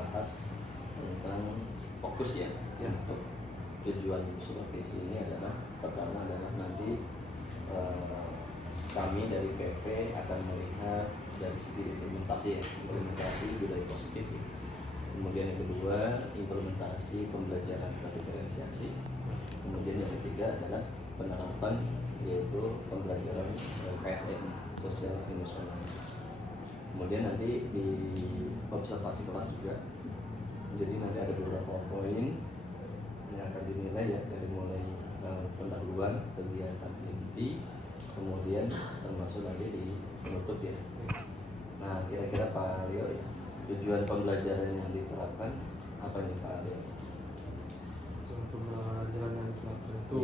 membahas tentang fokus ya, untuk tujuan supervisi ini adalah pertama adalah nanti kami dari PP akan melihat dari segi implementasi budaya positif. Kemudian yang kedua implementasi pembelajaran diferensiasi. Kemudian yang ketiga adalah penerapan yaitu pembelajaran KSN sosial emosional. Kemudian nanti di observasi kelas juga. Jadi nanti ada beberapa poin yang akan dinilai ya, dari mulai pendahuluan kegiatan inti, kemudian termasuk nanti di penutup ya. Nah kira-kira Pak Rio ya, tujuan pembelajaran yang diterapkan apa nih Pak Rio? Tujuan pembelajaran yang diterapkan itu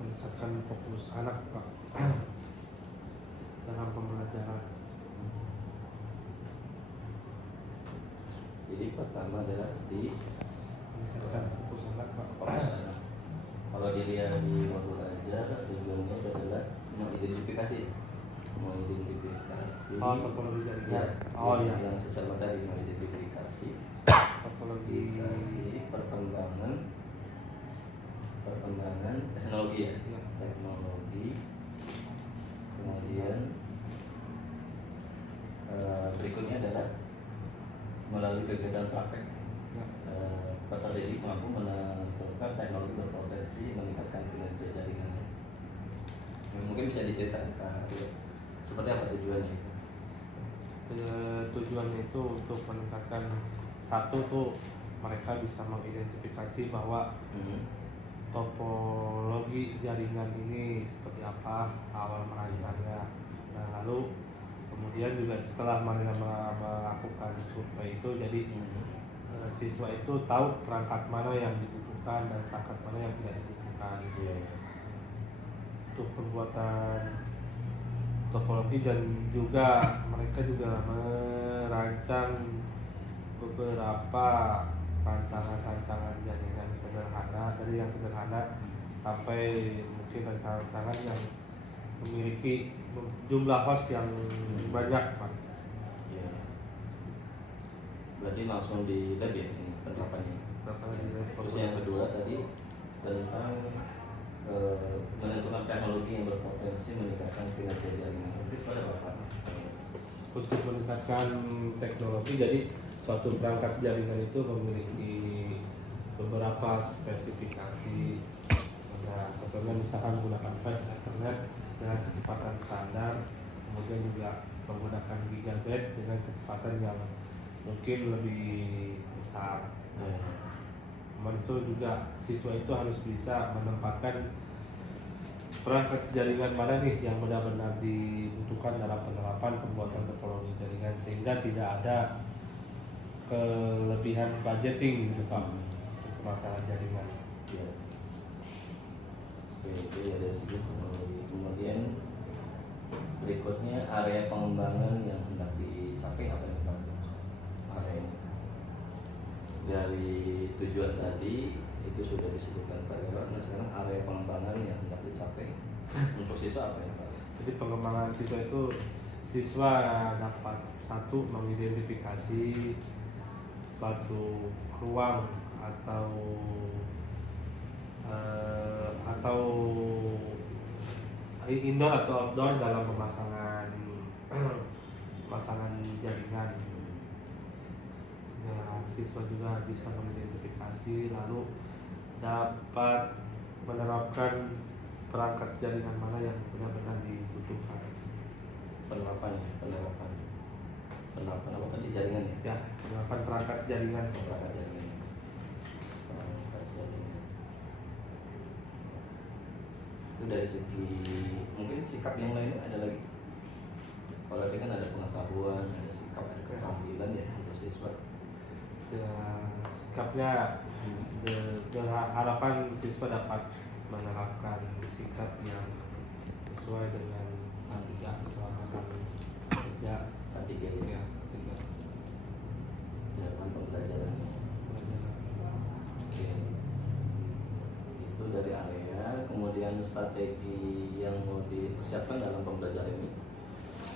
meningkatkan fokus anak Pak dalam pembelajaran. Jadi pertama adalah di Meningkatkan fokus anak Pak. fokus anak. Kalau dilihat di modul ajar tujuannya adalah mengidentifikasi Topologi jaringan. Yang secara tadi mengidentifikasi Topologi perkembangan teknologi ya. Teknologi. Kemudian berikutnya adalah melalui kegiatan praktek. Peserta didik mampu menentukan teknologi berpotensi meningkatkan kinerja jaringannya. Mungkin bisa diceritakan Pak Rio, seperti apa tujuannya itu? Tujuannya itu untuk meningkatkan satu tuh mereka bisa mengidentifikasi bahwa topologi jaringan ini seperti apa awal merancangnya. Nah lalu kemudian juga setelah mereka melakukan survei itu jadi siswa itu tahu perangkat mana yang dibutuhkan dan perangkat mana yang tidak dibutuhkan gitu ya. Untuk pembuatan topologi dan juga mereka juga merancang beberapa rancangan jaringan sederhana, dari yang sederhana sampai mungkin rancangan yang memiliki jumlah host yang banyak Pak. Ya. Berarti langsung di lab ya ini penerapannya. Terus yang kedua tadi tentang menentukan teknologi yang berpotensi meningkatkan kinerja jaringan. Itu pada Bapak. Untuk meningkatkan teknologi, jadi suatu perangkat jaringan itu memiliki beberapa spesifikasi. Nah, contohnya misalkan menggunakan fast ethernet dengan kecepatan standar, kemudian juga menggunakan gigabit dengan kecepatan yang mungkin lebih besar. Namun itu juga siswa itu harus bisa menempatkan perangkat jaringan mana nih yang benar-benar dibutuhkan dalam penerapan pembuatan topologi jaringan sehingga tidak ada kelebihan budgeting gitu Pak untuk masalah jaringan. Ya. Oke, itu ya dari segi teknologi. Kemudian berikutnya area pengembangan yang hendak dicapai apa nih Pak? Area ini. Dari tujuan tadi itu sudah disebutkan Pak Rio. Nah sekarang area pengembangan yang hendak dicapai untuk siswa apa ya Pak? Jadi pengembangan siswa itu siswa dapat satu mengidentifikasi suatu ruang atau indoor atau outdoor dalam pemasangan jaringan. Sehingga siswa juga bisa mengidentifikasi lalu dapat menerapkan perangkat jaringan mana yang benar-benar dibutuhkan. Penerapan apa tadi jaringan ya? Ya, penerapan perangkat jaringan. Perangkat jaringan. Itu dari segi mungkin sikap yang lainnya ada lagi. Kalau tadi kan ada pengetahuan, ada sikap, ada keterampilan ya untuk siswa. Ya, sikapnya harapan siswa dapat menerapkan sikap yang sesuai dengan K3 keselamatan kerja K3 ya. Dalam pembelajaran. Oke. Itu dari area, kemudian strategi yang mau dipersiapkan dalam pembelajaran ini.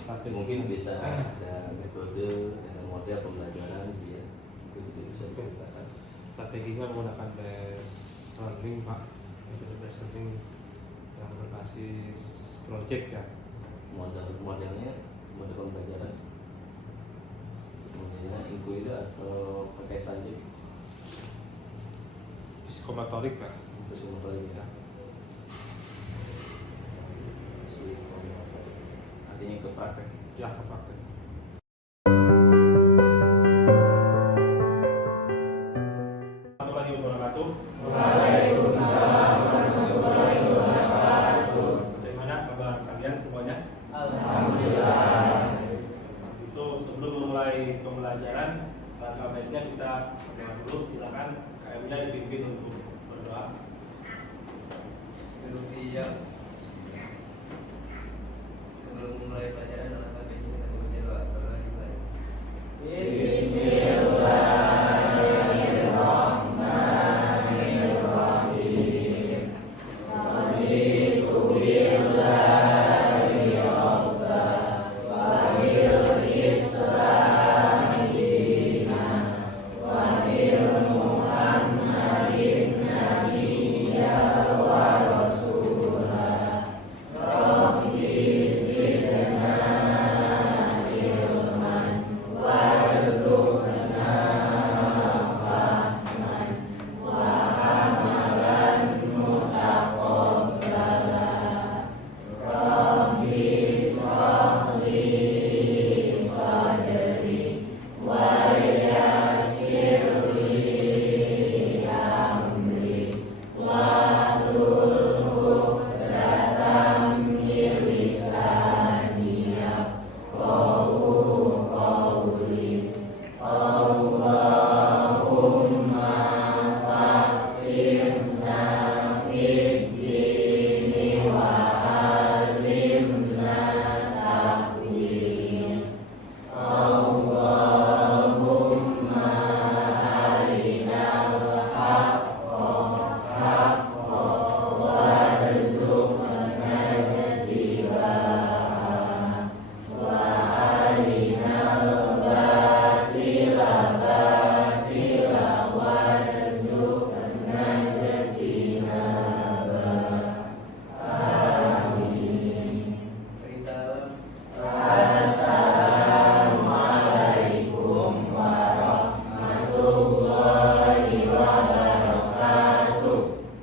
Mungkin bisa ada metode dan model pembelajaran ya. Mungkin bisa diceritakan. Strateginya menggunakan based learning Pak, metode based learning yang berbasis project ya. Modelnya model pembelajaran modelnya inquiry atau pakai saja Psikomotorik Pak. psikomotorik ya. Psikomotorik artinya ke praktek. Ya, ke praktek. Assalamualaikum warahmatullahi wabarakatuh. Waalaikumsalam warahmatullahi wabarakatuh. Bagaimana kabar kalian semuanya? Alhamdulillah. Itu sebelum memulai pembelajaran, langkah baiknya kita berdoa dulu. Silakan KM-nya dipimpin untuk berdoa. Siap. Sebelum memulai pelajaran, alangkah baiknya kita membaca doa. Berdoa dimulai.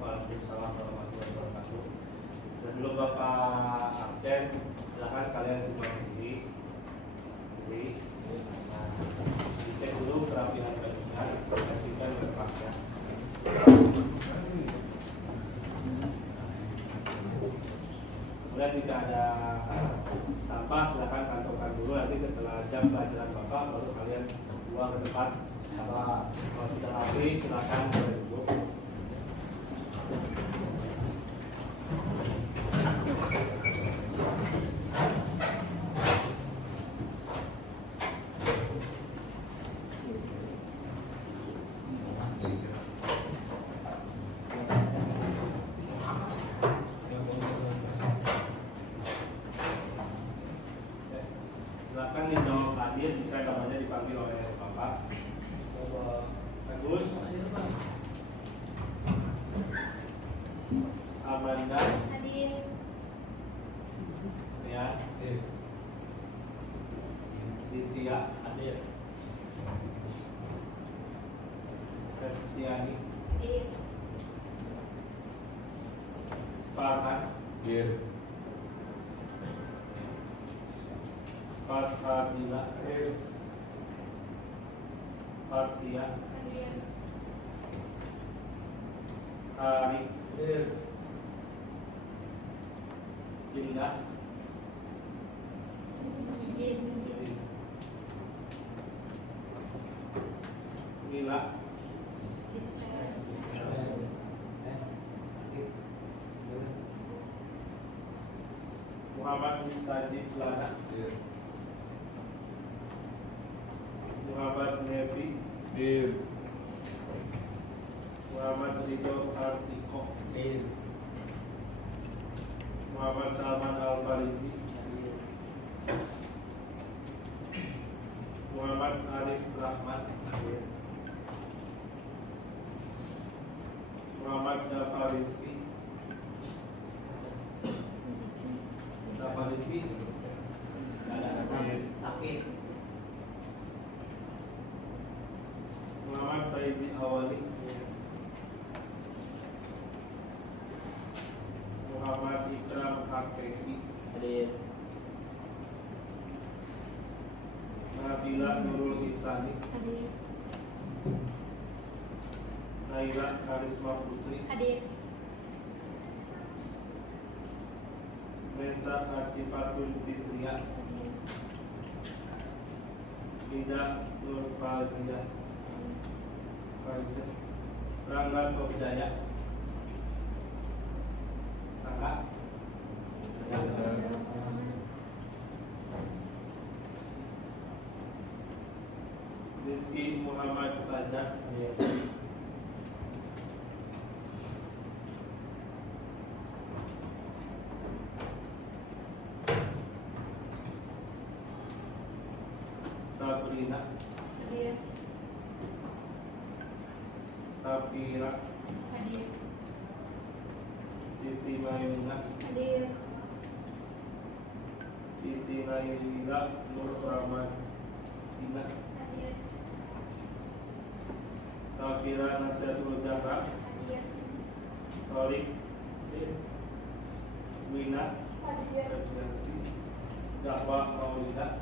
Waalaikumsalam warahmatullahi wabarakatuh. Sebelum Bapak absen, silakan kalian semua berdiri. Nah, dicek dulu kerapihan bajunya, perhatikan berpakaian. Kemudian jika ada sampah silakan kantongkan dulu, nanti setelah jam pelajaran Bapak baru kalian keluar ke depan. Kalau sudah rapi silakan duduk. Silakan dijawab hadir jika namanya dipanggil oleh Bapak. Bapak Agus, Amanda, Hadir. ya, Cynthia, hadir. Kristiani, Hadir. Farhan, Pascadila, Fatia, Hadir. Ari, Indah, Izin. Mila, Dispen. Muhammad Istajib Lana, Muhammad Nebi, Muhammad Ridho Artiko, Muhammad Salman Al Farizi, Muhammad Arif Rahman, Muhammad Jafar Rizki. Jafar Rizki. Sakit. Muhammad Faizi Awali. Muhammad Ikram Hakiki. Hadir. Nabila Nurul Ihsani. Hadir. Naila Karisma Putri. Hadir. Nesa Asifatul Fitria. Hadir. Ida Nur Fazia. Rangga Tobjaya. Rangga. Rizky Muhammad Fajar. Sabrina. Hadir. Safira. Hadir. Siti Mayuna. Hadir. Siti Laila Nur Ramadina. Hadir. Safira Nasihatul Jahra. Hadir. Torik Wina. Hadir. Jahwa Maulida.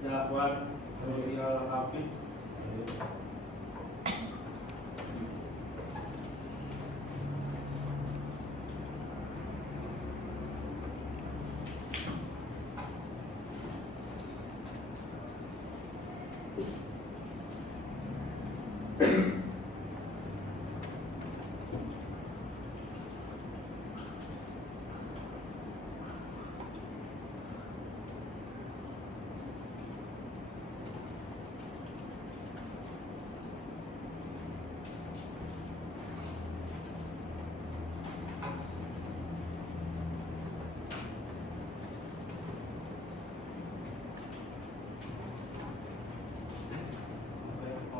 Jahwan Nuri Al-Hafiz.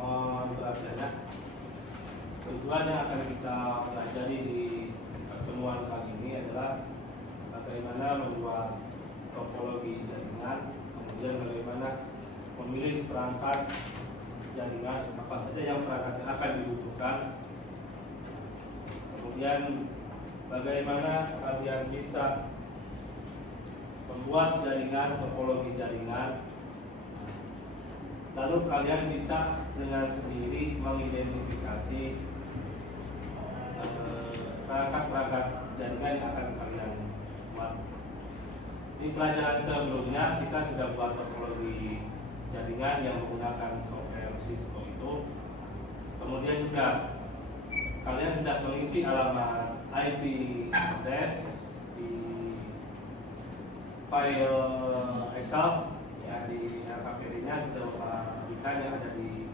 Mohon perhatiannya. Tujuan yang akan kita pelajari di pertemuan kali ini adalah bagaimana membuat topologi jaringan, kemudian bagaimana memilih perangkat jaringan, apa saja yang perangkat yang akan dibutuhkan, kemudian bagaimana kalian bisa membuat jaringan, topologi jaringan. Lalu kalian bisa dengan sendiri mengidentifikasi perangkat-perangkat jaringan yang akan kalian buat. Di pelajaran sebelumnya kita sudah buat topologi jaringan yang menggunakan software Cisco itu. Kemudian juga kalian sudah mengisi alamat IP address di file Excel. Ya, di LKPD-nya sudah Bapak berikan yang ada di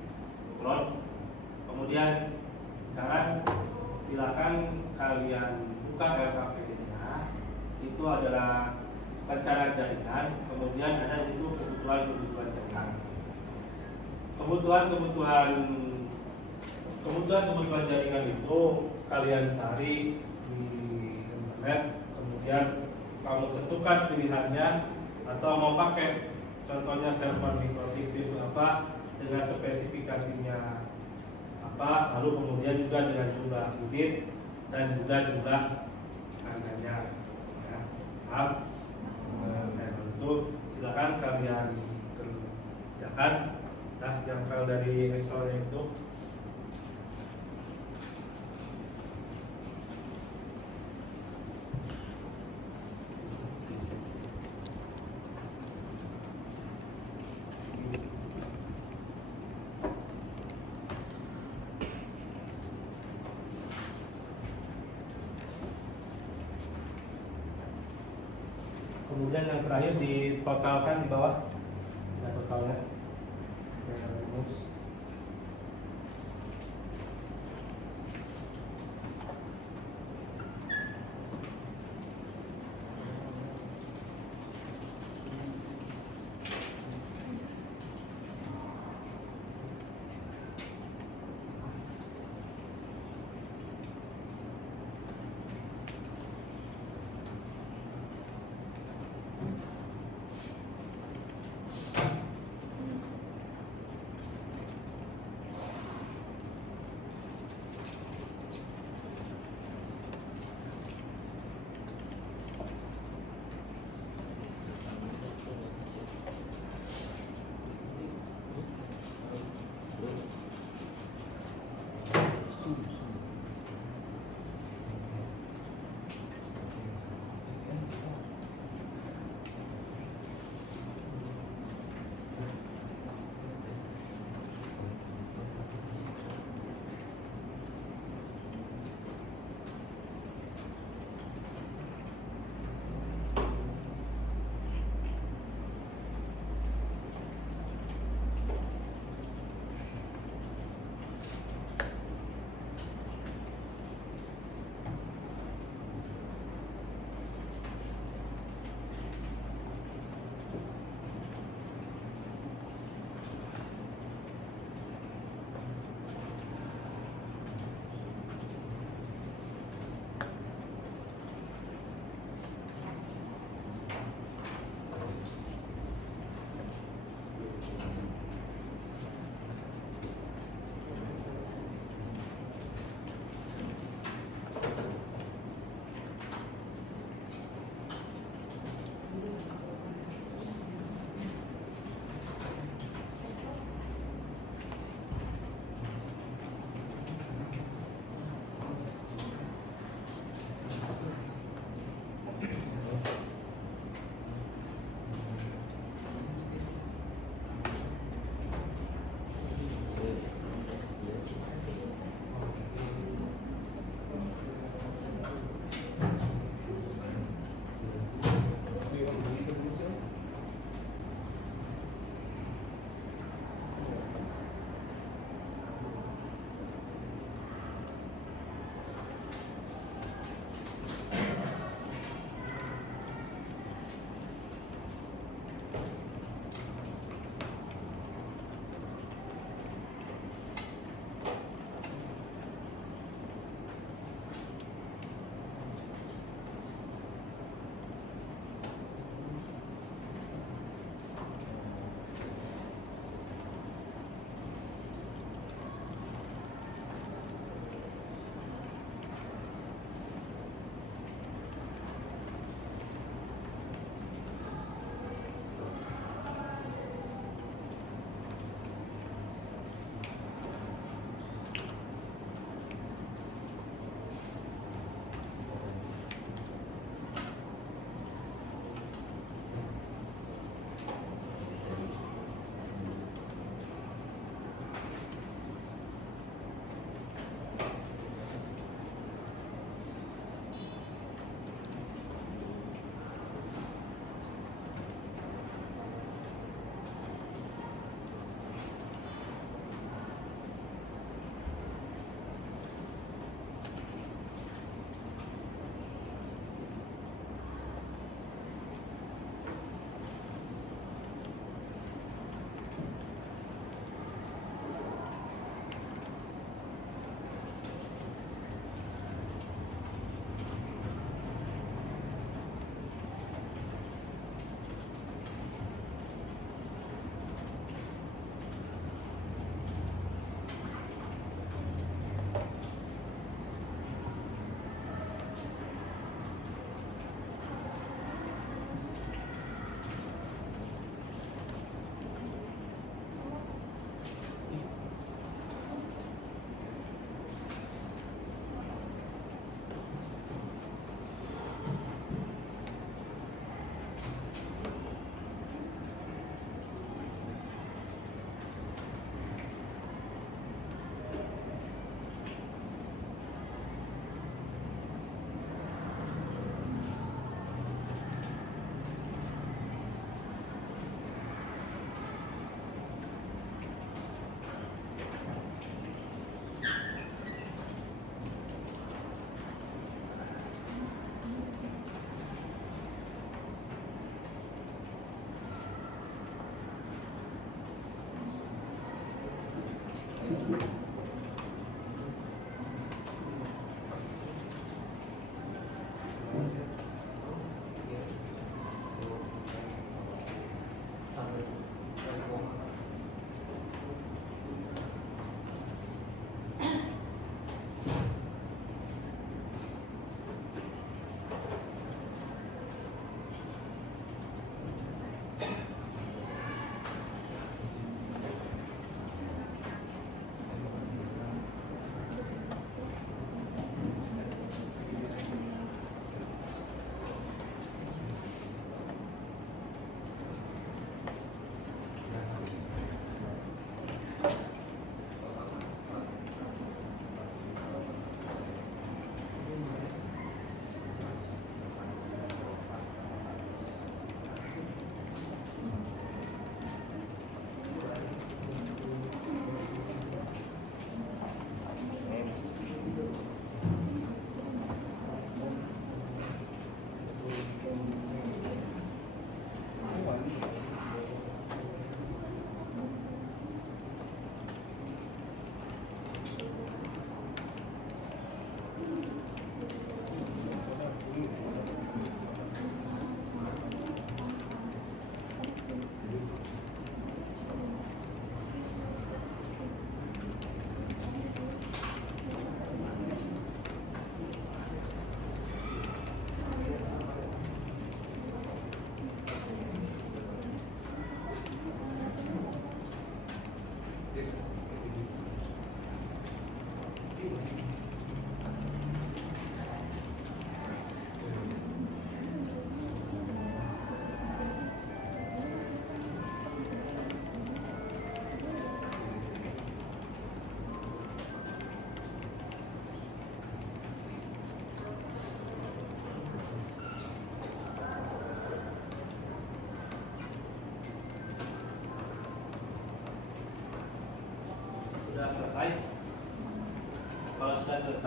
Cloud. Kemudian sekarang silakan kalian buka LKPD-nya. Itu adalah pencarian jaringan. Kemudian ada di situ kebutuhan jaringan. Kebutuhan jaringan itu kalian cari di internet. Kemudian kamu tentukan pilihannya atau mau pakai. Contohnya server mikrotik apa dengan spesifikasinya apa, lalu kemudian juga dengan jumlah unit dan juga jumlah harganya. Ya, paham? Dan itu silakan kalian kerjakan. Nah, yang file dari Excel itu. Kemudian yang terakhir ditotalkan di bawah. Nah, totalnya. Rumus.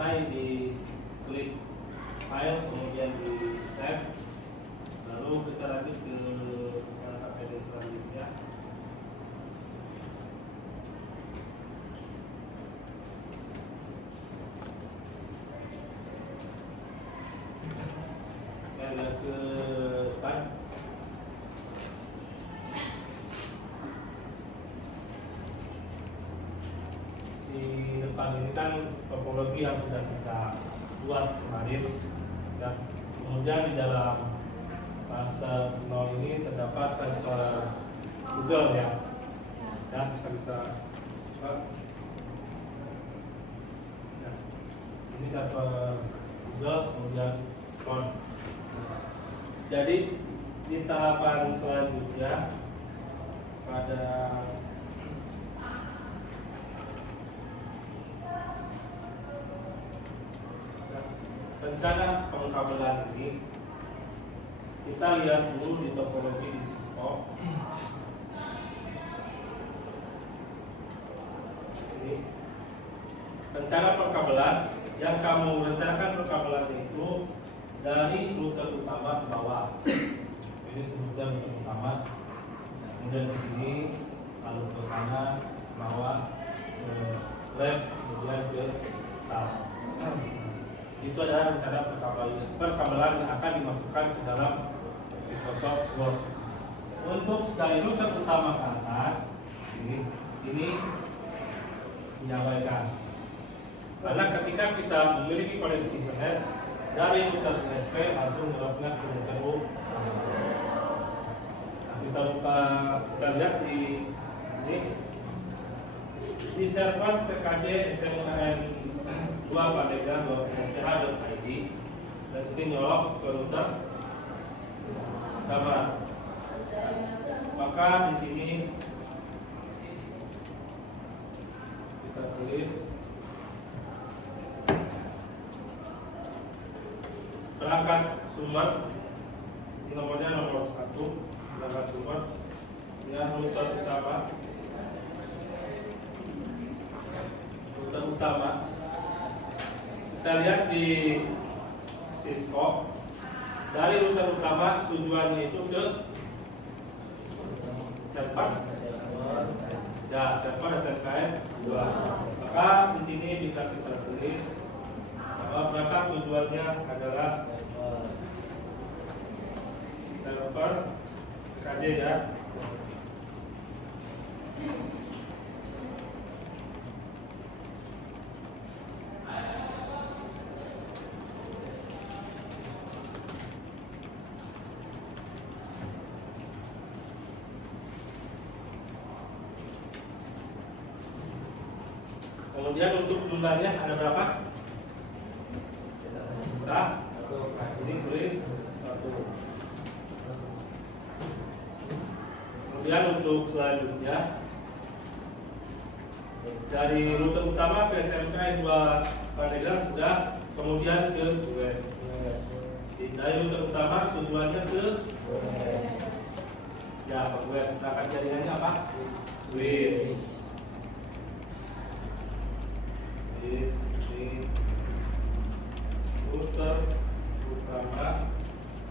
selesai di klik file kemudian di save, lalu kita lanjut ke KPD selanjutnya. Kita ke depan. Di depan ini kan topologi yang sudah kita buat kemarin ya. Kemudian di dalam master 0 ini terdapat server Google ya. Ya, bisa kita buka. Ya. Ini server Google kemudian on. Jadi di tahapan selanjutnya pada rencana pengkabelan ini kita lihat dulu di topologi di Cisco. Ini rencana perkabelan yang kamu rencanakan perkabelan itu dari router utama ke bawah. Ini sebutkan router utama. Kemudian di sini lalu ke kanan, bawah, ke left, kemudian ke start. Itu adalah rencana perkabelan yang akan dimasukkan ke dalam Microsoft Word. Untuk dari router utama ke atas, ini diabaikan. Karena ketika kita memiliki koneksi internet dari router ISP langsung melakukan ke router U. Nah, kita lihat di ini di server PKJ SMKN 2pandega.ch.id dan ini nyolok ke router utama. Maka di sini kita tulis perangkat sumber, ini nomornya nomor 1, perangkat sumber dengan router utama. Router utama kita lihat di Cisco, dari router utama tujuannya itu ke server ya, server SMKN 2. Maka di sini bisa kita tulis bahwa perangkat tujuannya adalah server KJ ya. Kemudian untuk jumlahnya ada berapa? Nah, ini tulis 1. Kemudian untuk selanjutnya dari router utama ke SMK 2 Pandega sudah, kemudian ke US. Dari router utama tujuannya ke ya, ke US. Perangkat jaringannya apa? Swiss. Ini router utama,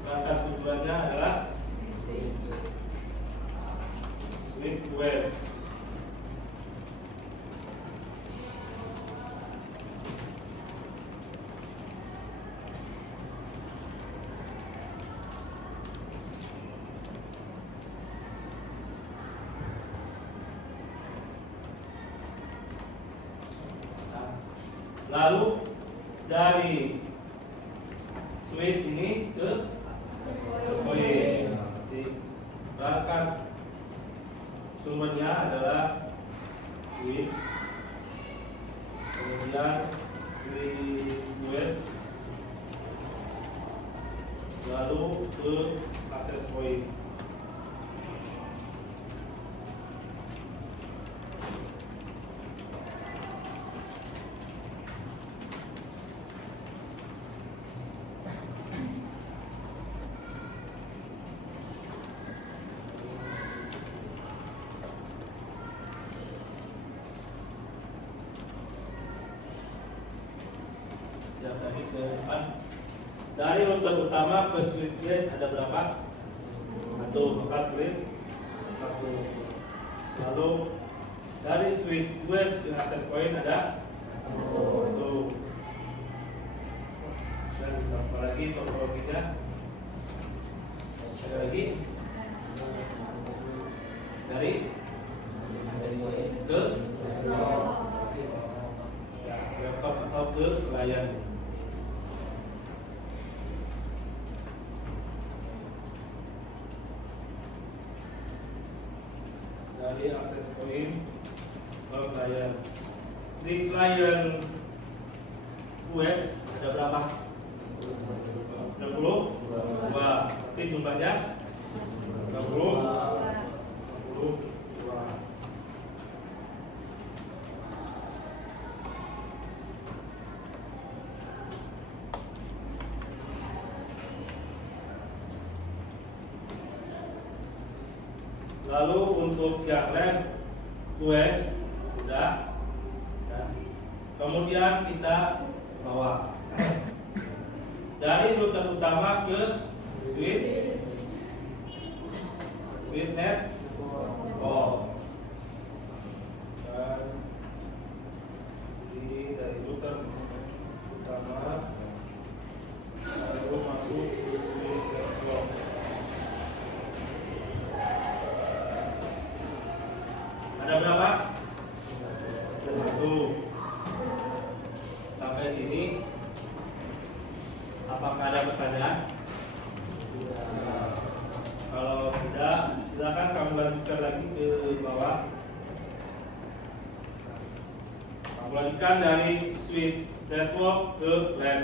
perangkat tujuannya adalah Swiss West. Lalu dari switch ini ke Sepoy. Perangkat sumbernya adalah switch, kemudian switch US, lalu ke access point. Dari router utama ke switch base ada berapa? Satu, maka tulis satu. Lalu dari switch base ke access point ada satu. Dan ditambah lagi topologinya. Ada lagi dari ke laptop atau ke layar. Dari access point ke layar. Di layar US ada berapa? 60? 2. Berarti jumlahnya 60. 62. Lalu untuk yang lab US sudah ya. Kemudian kita bawa dari router utama ke switch net dan dari router utama lalu masuk ke switch network. Ada berapa? Satu. Sampai sini. Apakah ada pertanyaan? Kalau tidak, silakan kamu lanjutkan lagi ke bawah. Kamu lanjutkan dari switch network ke LAN.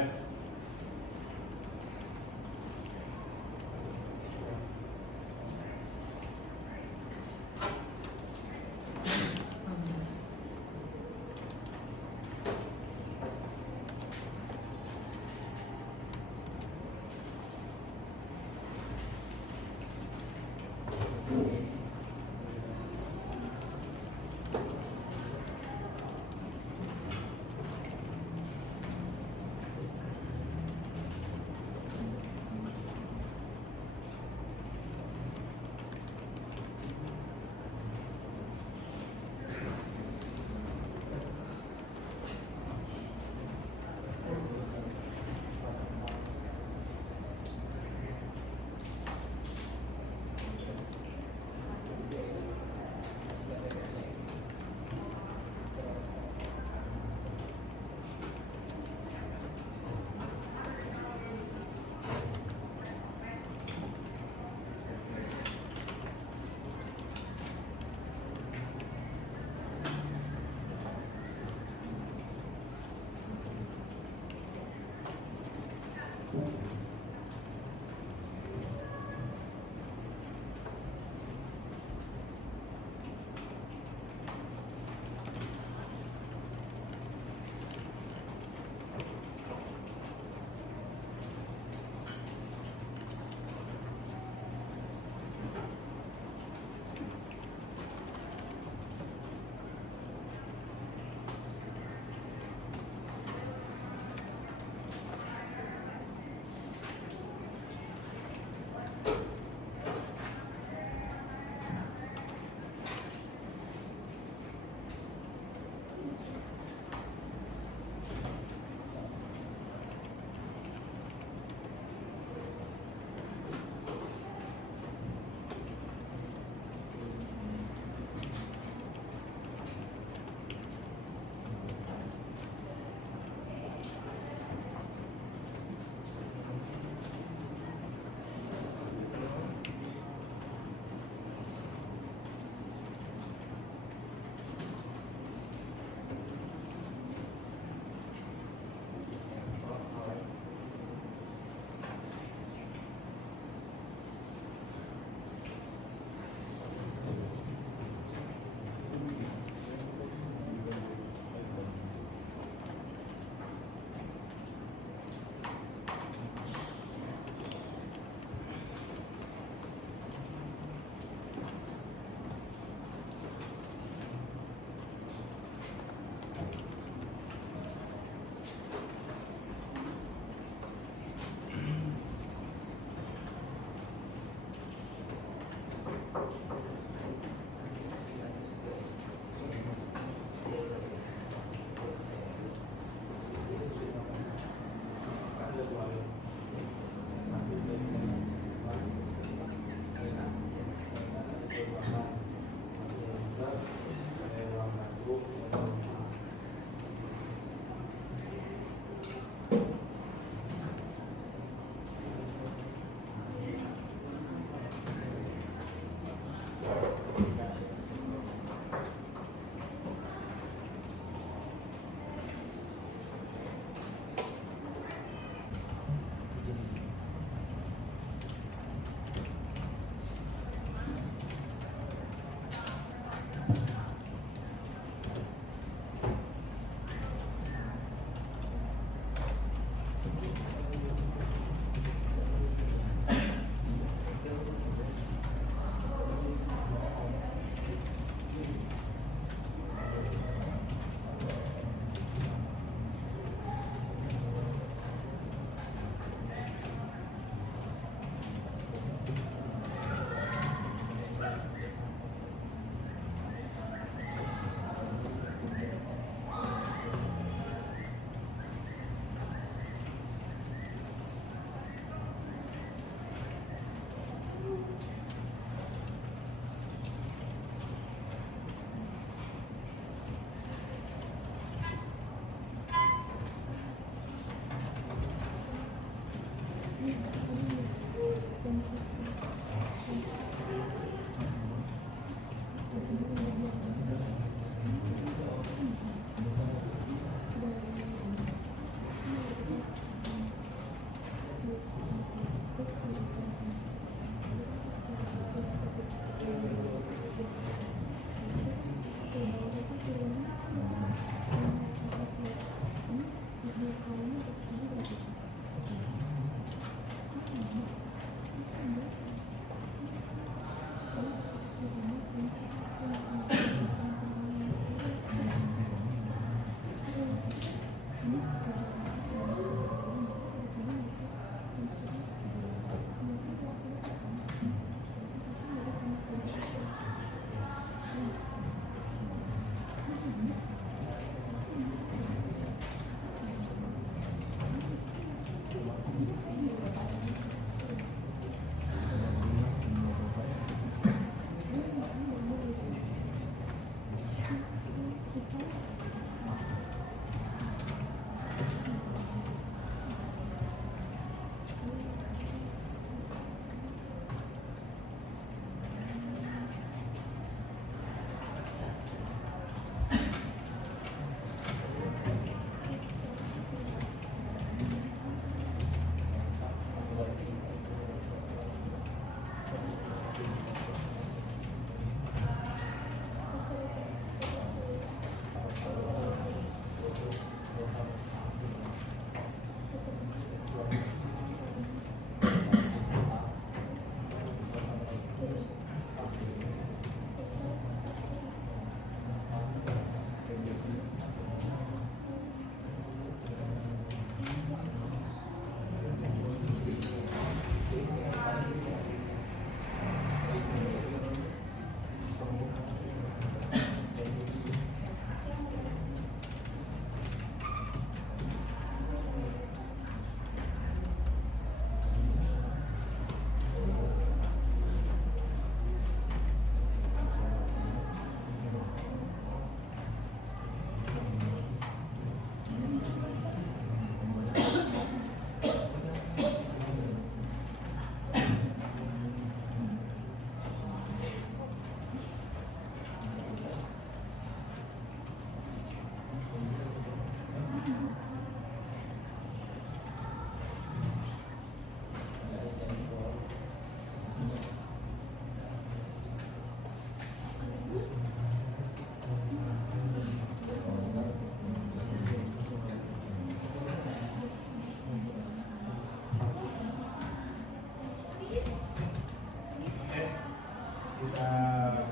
kita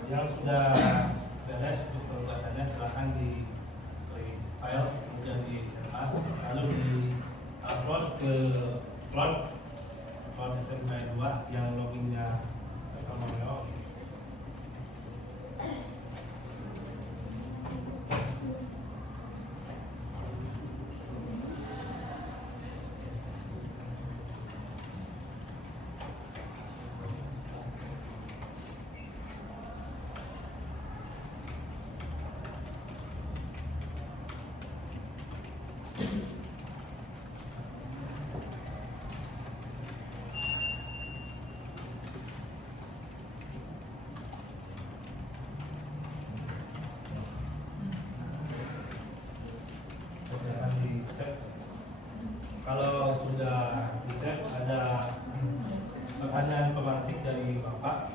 yang sudah beres untuk pembahasannya silahkan di klik file, kemudian di save as, lalu di upload ke cloud SMK 2 yang loginnya Kameo. Kalau sudah di-save, ada pertanyaan pemantik dari Bapak.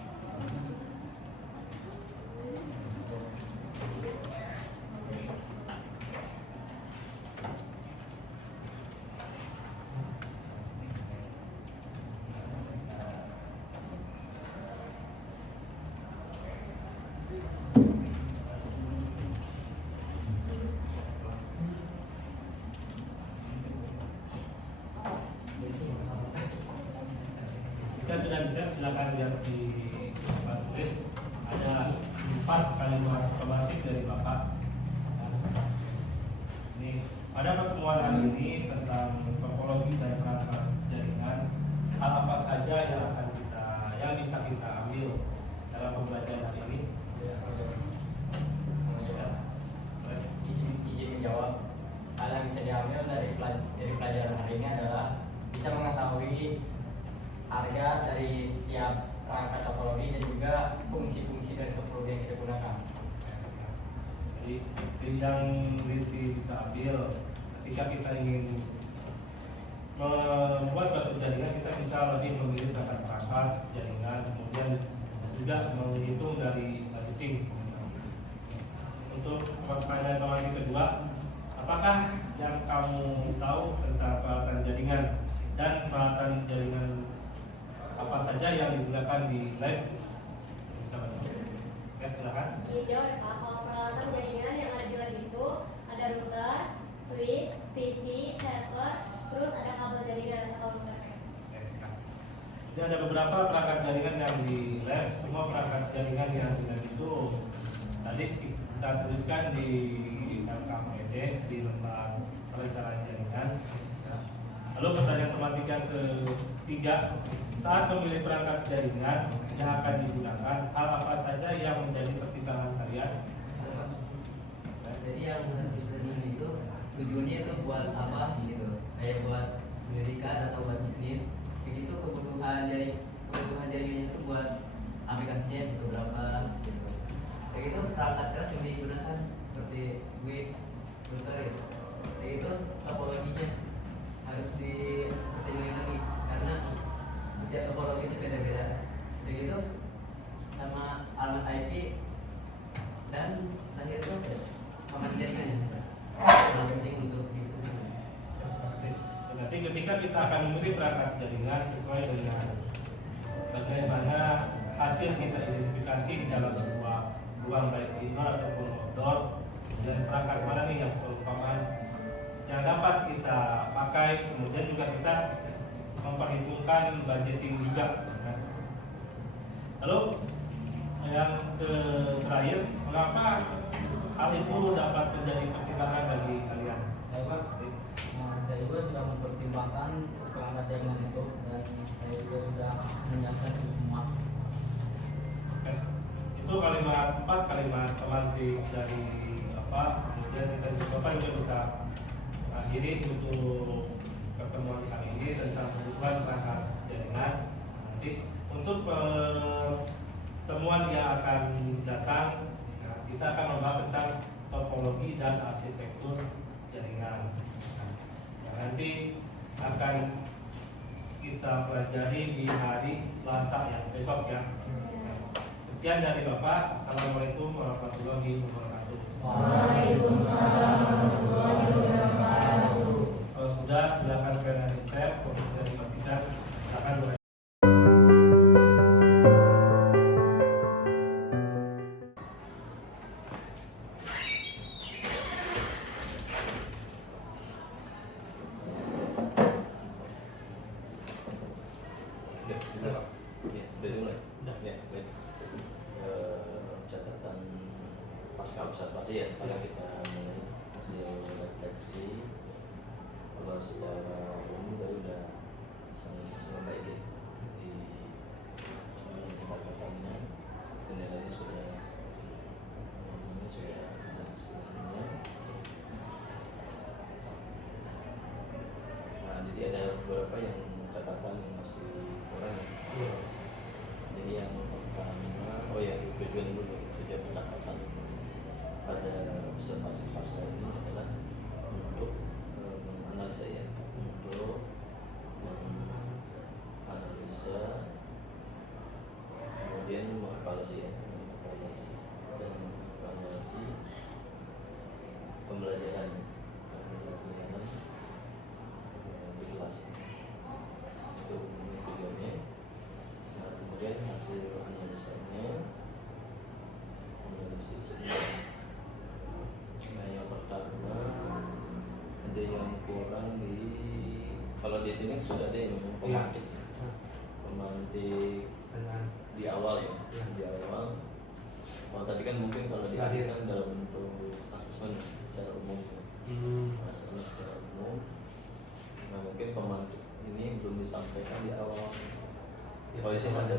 Jika sudah di-save, silakan lihat di tempat tulis ada 4 kalimat pemantik dari Bapak. Ini pada pertemuan hari ini tentang topologi dan perangkat jaringan, hal apa saja yang bisa kita ambil dalam pembelajaran hari ini? Izin menjawab. Hal yang bisa diambil dari pelajaran hari ini adalah bisa mengetahui harga dari setiap perangkat topologi dan juga fungsi-fungsi dari topologi yang kita gunakan. Jadi yang bisa ambil ketika kita ingin membuat suatu jaringan, kita bisa lebih memilih perangkat jaringan, kemudian juga menghitung dari budgeting. Untuk pertanyaan yang kedua, apakah yang kamu tahu tentang peralatan jaringan dan peralatan jaringan apa saja yang digunakan di lab? Ya, silakan. Dijawab Pak. Kalau peralatan jaringan yang ada di lab itu ada router, switch, PC, server, terus ada kabel jaringan atau router. Jadi ada beberapa perangkat jaringan yang di lab. Semua perangkat jaringan yang di lab itu tadi kita tuliskan di LKMED di lembar perencanaan jaringan. Lalu pertanyaan tematik yang ketiga, saat memilih perangkat jaringan yang akan digunakan, hal apa saja yang menjadi pertimbangan kalian? Jadi yang disebutkan itu tujuannya itu buat apa gitu, kayak buat pendidikan atau buat bisnis. Begitu kebutuhan jaringannya itu buat aplikasinya butuh berapa gitu. Kayak gitu perangkat keras yang digunakan seperti switch, router gitu. Kayak itu topologinya harus dipertimbangkan lagi karena setiap topologi itu beda-beda. Kayak gitu sama alamat IP dan terakhir itu alamat jaringannya. Yang penting untuk itu. Berarti ketika kita akan memilih perangkat jaringan sesuai dengan bagaimana hasil kita identifikasi di dalam sebuah ruang baik indoor ataupun outdoor, dan perangkat mana nih yang perumpamaan yang dapat kita pakai, kemudian juga kita memperhitungkan budgeting juga. Lalu yang terakhir, mengapa hal itu dapat menjadi pertimbangan bagi kalian? Saya juga sudah mempertimbangkan perangkat jaringan itu dan saya juga sudah menyiapkan itu semua. Oke. Itu kalimat 4 kalimat pemantik dari Bapak. Kemudian kita Bapak juga bisa akhiri untuk pertemuan kali ini tentang kebutuhan perangkat jaringan. Nanti untuk pertemuan yang akan datang, kita akan membahas tentang topologi dan arsitektur jaringan. Nanti akan kita pelajari di hari Selasa ya, besok ya. Sekian dari Bapak. Assalamualaikum warahmatullahi wabarakatuh. Waalaikumsalam warahmatullahi wabarakatuh. Kalau sudah, silakan kalian share, komputer dimatikan, silakan observasi ya, karena kita hasil refleksi kalau secara umum tadi udah sangat baik ya di kata-katanya, penilaiannya sudah ada hasilnya. Nah, jadi ada beberapa yang catatan yang masih kurang ya. Iya. Jadi yang pertama, tujuan pencatatan pada observasi pasca ini adalah untuk menganalisa ya, untuk menganalisa, kemudian mengevaluasi ya, dan mengevaluasi pembelajaran di kelas. Itu tujuannya. Nah, kemudian hasil analisanya, analisisnya. Nah, yang pertama ada yang kurang kalau di sini sudah ada yang pemantik, pemantik Dengan di awal ya, Ya. di awal. Kalau tadi kan mungkin kalau di akhir kan dalam bentuk asesmen secara umum, asesmen secara umum. Nah, mungkin pemantik ini belum disampaikan di awal. Oh, di sini ada.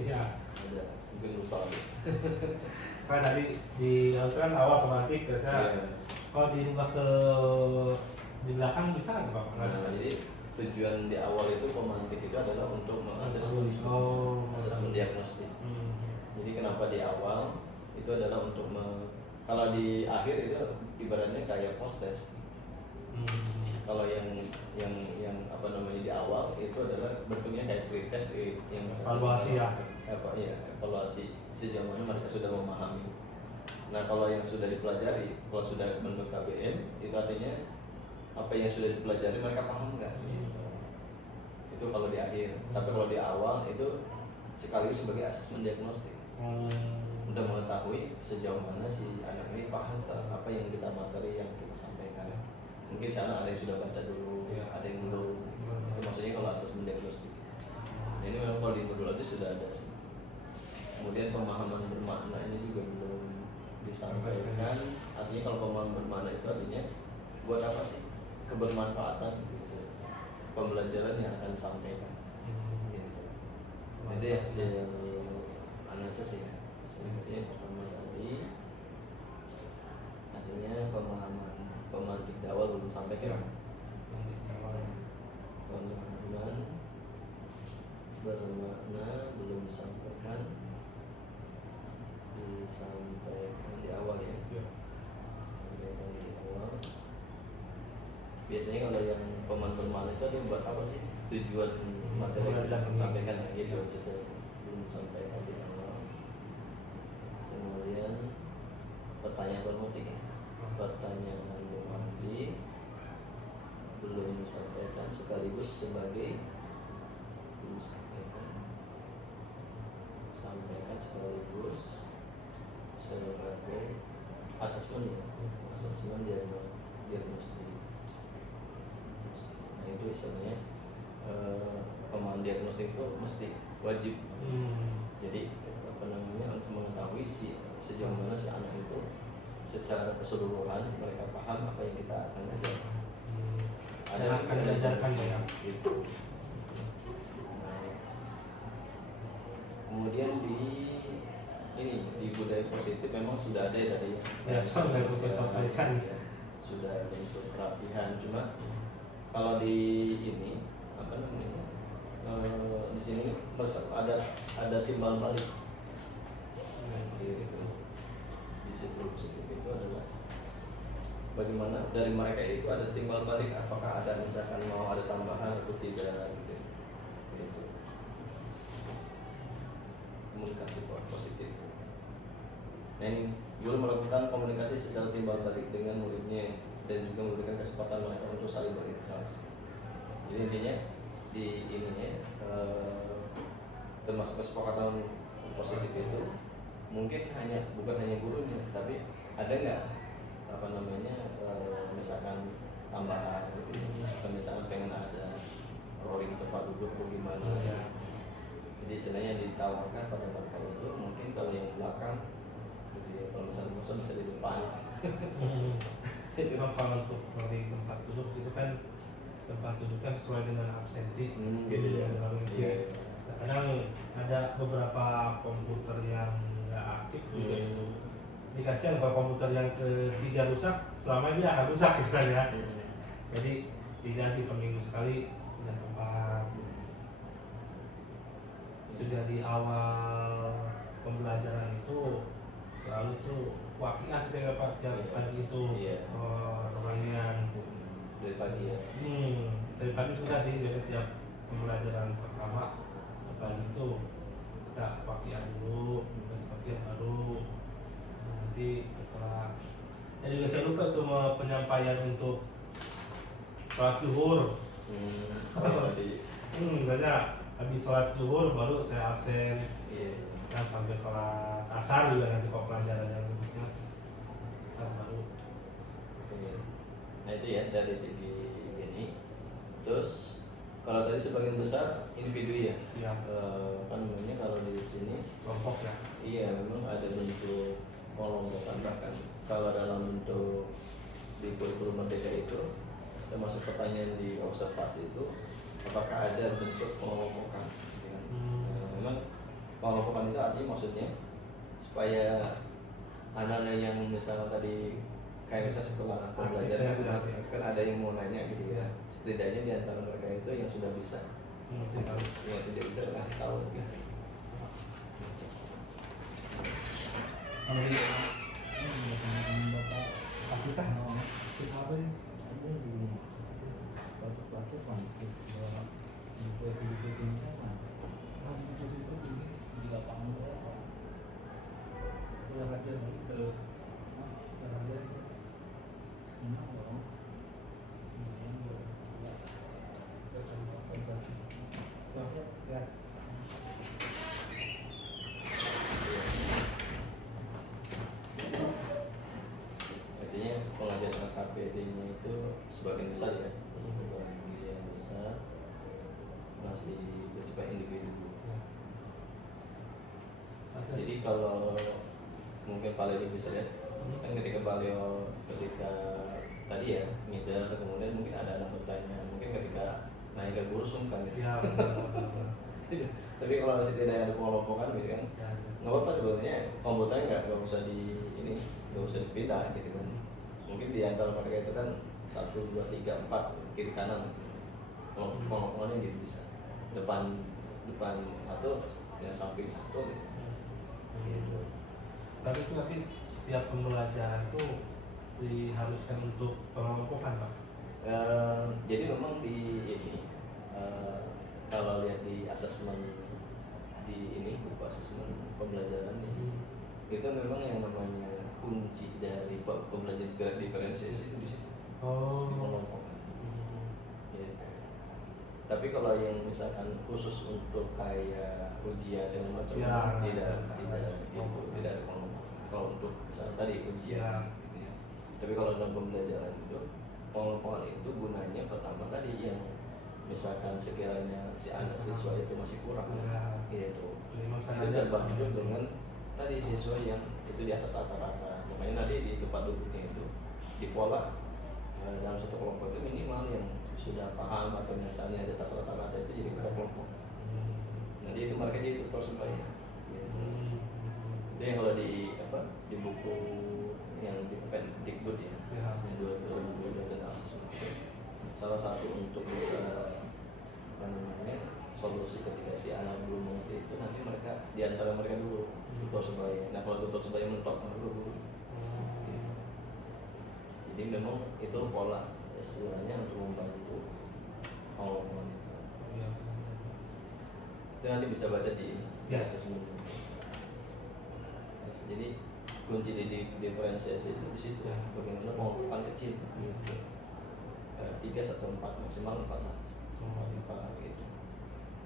Iya. Ada, mungkin lupa. Kan tadi di kan awal pemantik biasa. Iya. Kalau dirubah ke di belakang bisa nggak Pak? Nggak bisa. Nah, jadi tujuan di awal itu pemantik itu adalah untuk mengasesmen asesmen diagnostik. Jadi kenapa di awal itu adalah untuk kalau di akhir itu ibaratnya kayak post test. Kalau yang apa namanya di awal itu adalah bentuknya kayak free test yang Evaluasi ya. Evaluasi sejauh mana mereka sudah memahami. Nah, kalau yang sudah dipelajari, kalau sudah bentuk KBM itu artinya apa yang sudah dipelajari mereka paham nggak? Itu kalau di akhir. Tapi kalau di awal itu sekaligus sebagai asesmen diagnostik. Untuk mengetahui sejauh mana si anak ini paham apa yang kita materi yang kita sampaikan. Mungkin si anak ada yang sudah baca dulu, Ya. ada yang belum. Itu maksudnya kalau asesmen diagnostik. Nah, ini memang kalau di modul itu sudah ada sih. Kemudian pemahaman bermakna ini juga belum disampaikan. Artinya kalau pemahaman bermakna itu artinya buat apa sih kebermanfaatan gitu, pembelajaran yang akan disampaikan. Gitu. Itu hasil analisis ya. Hasil yang pertama tadi artinya pemahaman pemantik di awal belum disampaikan. Pemahaman bermakna belum disampaikan di awal ya. Disampaikan di awal. Biasanya kalau yang pemahaman bermakna itu dia buat apa sih? Tujuan materi yang kita sampaikan gitu belum disampaikan di awal. Kemudian pertanyaan bermotif ya. Pertanyaan bermotif belum disampaikan sekaligus sebagai sampaikan sekaligus sebagai asesmen ya, asesmen diagnostik. Nah, itu istilahnya pemahaman diagnostik itu mesti wajib. Jadi apa namanya, untuk mengetahui sejauh mana si anak itu secara keseluruhan mereka paham apa yang kita akan ajar. Ada akan diajarkan ya. Gitu. Nah, kemudian di budaya positif memang sudah ada ya tadi Ya, sudah disampaikan. Sudah bentuk pelatihan, cuma kalau di ini apa namanya di sini ada timbal balik. Gitu. Disiplin positif itu adalah bagaimana dari mereka itu ada timbal balik, apakah ada misalkan mau ada tambahan atau tidak gitu. Gitu. Komunikasi positif. Nah, ini guru melakukan komunikasi secara timbal balik dengan muridnya dan juga memberikan kesempatan mereka untuk saling berinteraksi. Jadi intinya di ininya termasuk kesepakatan positif itu mungkin bukan hanya gurunya, tapi ada nggak apa namanya misalkan tambahan gitu, atau misalkan pengen ada rolling tempat duduk atau gimana. Jadi istilahnya ditawarkan pada mereka itu mungkin kalau yang belakang, jadi kalau misalnya bosan bisa duduk depan. Cuma kalau untuk dari tempat duduk itu kan tempat duduknya sesuai dengan absensi. Gitu ya. Kalau isi. Iya. Kadang ada beberapa komputer yang nggak aktif juga itu. Dikasih kalau komputer yang ketiga rusak, selama dia akan rusak gitu kan ya. Jadi diganti per minggu sekali punya tempat. Sudah di awal pembelajaran itu selalu tuh wakiah kita dapat pagi itu Iya. pertanian. Dari pagi ya. Dari pagi sudah sih dari tiap pembelajaran pertama pagi itu kita wakiah dulu, terus wakiah baru nanti setelah juga saya lupa tuh penyampaian untuk sholat zuhur. Banyak habis sholat zuhur baru saya absen. Iya. Kan sampai sholat asar juga nanti kok pelajaran yang berikutnya asar baru. Oke. Nah itu ya dari segi ini. Terus kalau tadi sebagian besar individu ya. Iya. Kan namanya kalau di sini Kelompok ya. iya memang ada bentuk pengelompokan, bahkan kalau dalam bentuk di kurikulum merdeka itu termasuk pertanyaan di observasi itu apakah ada bentuk pengelompokan gitu kan? Nah, memang pengelompokan itu artinya maksudnya supaya anak-anak yang misalnya tadi kayak misalnya setelah pembelajaran kan ada yang mau nanya gitu ya, setidaknya di antara mereka itu yang sudah bisa yang sudah bisa ngasih tahu gitu. Artinya pengajaran KPD-nya itu sebagian besar ya, sebagian besar masih bersifat individu. Jadi kalau mungkin Pak Leo bisa lihat kan ketika beliau ketika tadi ya ngider, kemudian mungkin ada anak bertanya, mungkin ketika naik ke guru sungkan gitu. Ya, Tapi kalau setidaknya ada pengelompokan gitu kan, nggak apa-apa sebenarnya komputernya nggak usah di ini, nggak usah dipindah gitu kan. Mungkin di antara mereka itu kan 1, 2, 3, 4 kiri kanan, kalau pengelompokannya gitu bisa depan atau ya samping satu gitu. Gitu. Tapi itu nanti setiap pembelajaran itu diharuskan untuk pengelompokan Pak. Jadi memang di ini kalau lihat di asesmen di ini buku asesmen pembelajaran ini itu memang yang namanya kunci dari pembelajaran diferensiasi itu di situ. Di pengelompokan. Gitu. Tapi kalau yang misalkan khusus untuk kayak ujian segala macam Ya, tidak ada pengelompokan. Kalau untuk misalnya tadi ujian gitu ya. Tapi kalau dalam pembelajaran itu pengelompokan itu gunanya pertama tadi yang misalkan sekiranya si anak siswa itu masih kurang gitu. Itu terbantu dengan tadi siswa yang itu di atas rata-rata. Makanya nanti di tempat duduknya itu di pola dalam satu kelompok itu minimal yang sudah paham atau misalnya di atas rata-rata itu jadi ketua kelompok. Nanti itu mereka jadi tutor sebaya. Gitu. Itu yang kalau di buku yang di Pendikbud ya, yang 2022 tentang asesmen itu salah satu untuk bisa solusi ketika si anak belum mengerti itu nanti mereka diantara mereka dulu tutor sebaya. Nah kalau tutor sebaya mentok dulu. Gitu. Jadi memang itu pola istilahnya untuk membantu pengelompokan itu. Itu nanti bisa baca di asesmen. Jadi kunci di diferensiasi itu di situ bagaimana pengelompokan kecil gitu. 3 atau 4 maksimal 4 lah. 4 gitu.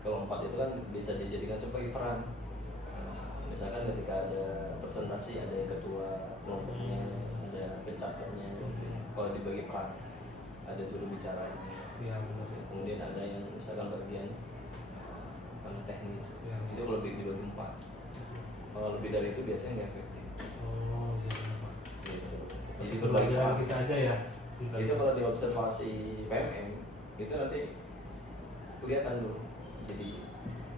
Kalau 4 itu kan bisa dijadikan sebagai peran. Misalkan ketika ada presentasi ada yang ketua kelompoknya, ada pencatatnya. Kalau dibagi peran ada juru bicaranya. Kemudian ada yang misalkan bagian teknis. Itu kalau dibagi 4. Kalau lebih dari itu biasanya nggak efektif. Gitu. jadi berbagi pelajaran peran. kita aja ya. Itu kalau di observasi PMM itu nanti kelihatan dulu. Jadi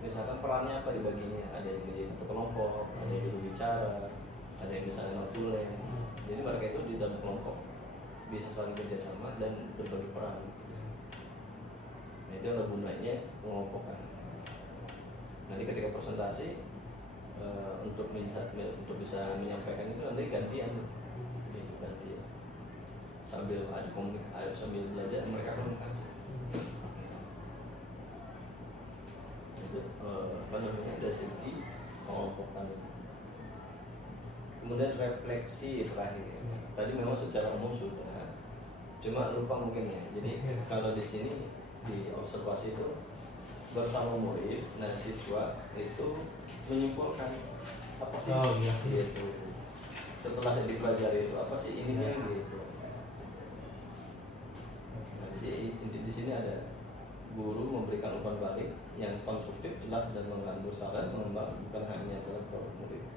misalkan perannya apa dibaginya, ada yang jadi satu kelompok, ada yang juru bicara, ada yang misalnya notulen. Jadi mereka itu di dalam kelompok bisa saling kerjasama dan berbagi peran. Nah, itu adalah gunanya pengelompokan. Nanti ketika presentasi untuk bisa menyampaikan itu nanti gantian, gantian. Sambil sambil belajar mereka komunikasi. Itu dari segi pengelompokan. Kemudian refleksi terakhir ya. Tadi memang secara umum sudah, cuma lupa mungkin ya. Jadi kalau di sini di observasi itu bersama murid, nah siswa itu menyimpulkan apa sih gitu. Setelah dipelajari itu apa sih ininya gitu. Nah, jadi inti di sini ada guru memberikan umpan balik yang konstruktif, jelas dan mengandung saran, mengembang bukan hanya terhadap murid.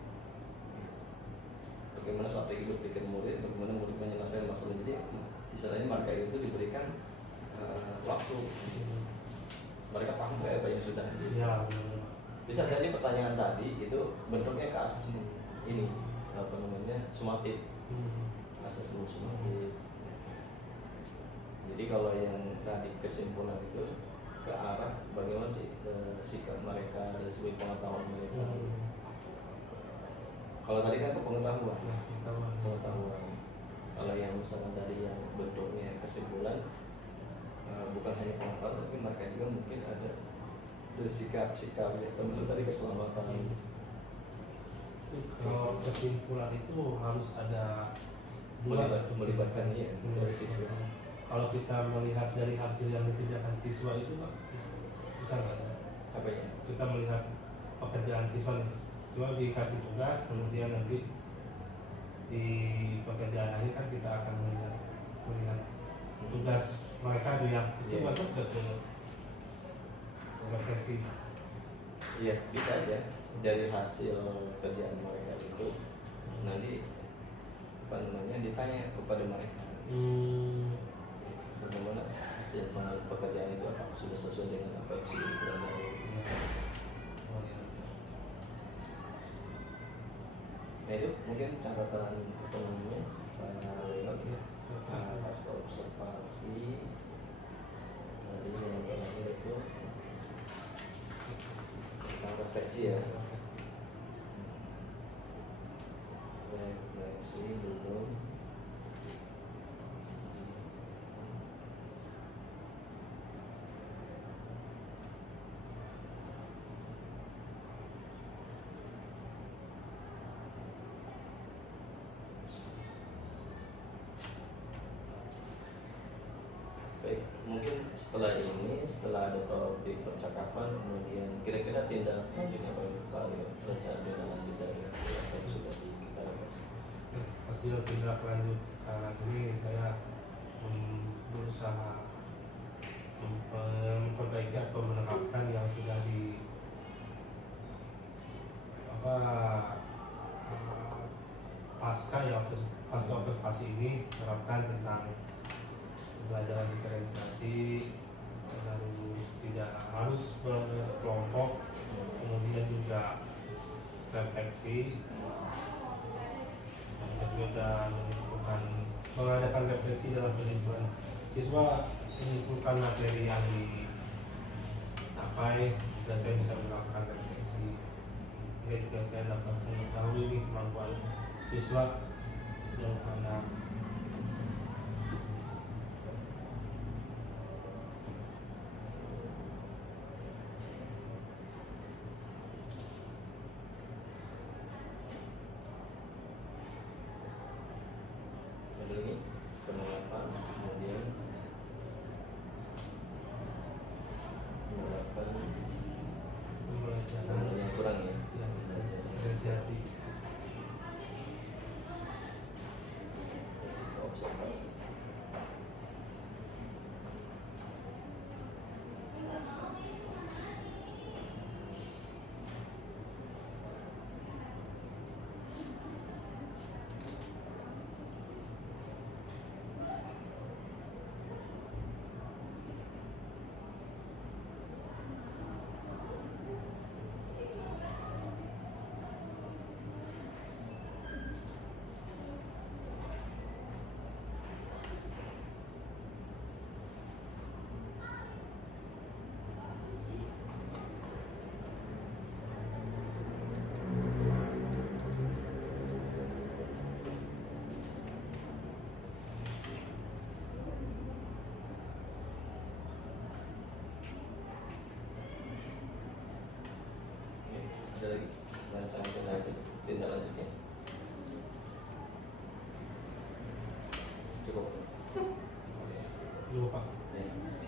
Bagaimana strategi berpikir murid, bagaimana murid menyelesaikan masalah. Jadi istilahnya mereka itu diberikan waktu, mereka paham nggak apa yang sudah bisa saja pertanyaan tadi itu bentuknya ke asesmen ini apa namanya sumatif, asesmen sumatif. Jadi kalau yang tadi kesimpulan itu ke arah bagaimana sih sikap mereka dan sebuah pengetahuan mereka. Kalau tadi kan ke pengetahuan. Kalau yang misalkan dari yang bentuknya kesimpulan, bukan hanya pengetahuan tapi mereka juga mungkin ada sikap ya, termasuk tadi keselamatan. Kalau kesimpulan itu harus ada melibatkan ya dari siswa. Kalau kita melihat dari hasil yang dikerjakan siswa itu Pak, bisa nggak? Apa ya? Kita melihat pekerjaan siswa nih, cuma dikasih tugas, kemudian nanti di pekerjaan akhir kan kita akan melihat tugas mereka tuh yang itu masuk ke refleksi. Iya, bisa aja dari hasil kerjaan mereka itu nanti apa namanya ditanya kepada mereka. Bagaimana hasil pekerjaan itu, apakah sudah sesuai dengan apa yang sudah dipelajari. Nah itu mungkin catatan ekonominya para lewat ya, pas observasi tadi yang terakhir itu tentang refleksi ya. Refleksi belum. Baik, mungkin setelah ada topik percakapan, kemudian kira-kira tindak lanjutnya apa yang paling rencana lanjut dari apa yang sudah kita refleksi. Hasil tindak lanjut sekarang ini saya berusaha memperbaiki atau menerapkan yang sudah di pasca observasi ini, terapkan tentang pembelajaran diferensiasi, tidak harus berkelompok, kemudian juga refleksi, dan mengadakan refleksi dalam penelitian. Siswa menyimpulkan materi yang dicapai dan saya bisa melakukan refleksi. Ini juga saya dapat mengetahui kemampuan siswa dalam mana ini penerapan, kemudian penerapan yang kurang ya. diferensiasi. rencana tindak lanjutnya. Cukup. Oke. Lupa. Nih.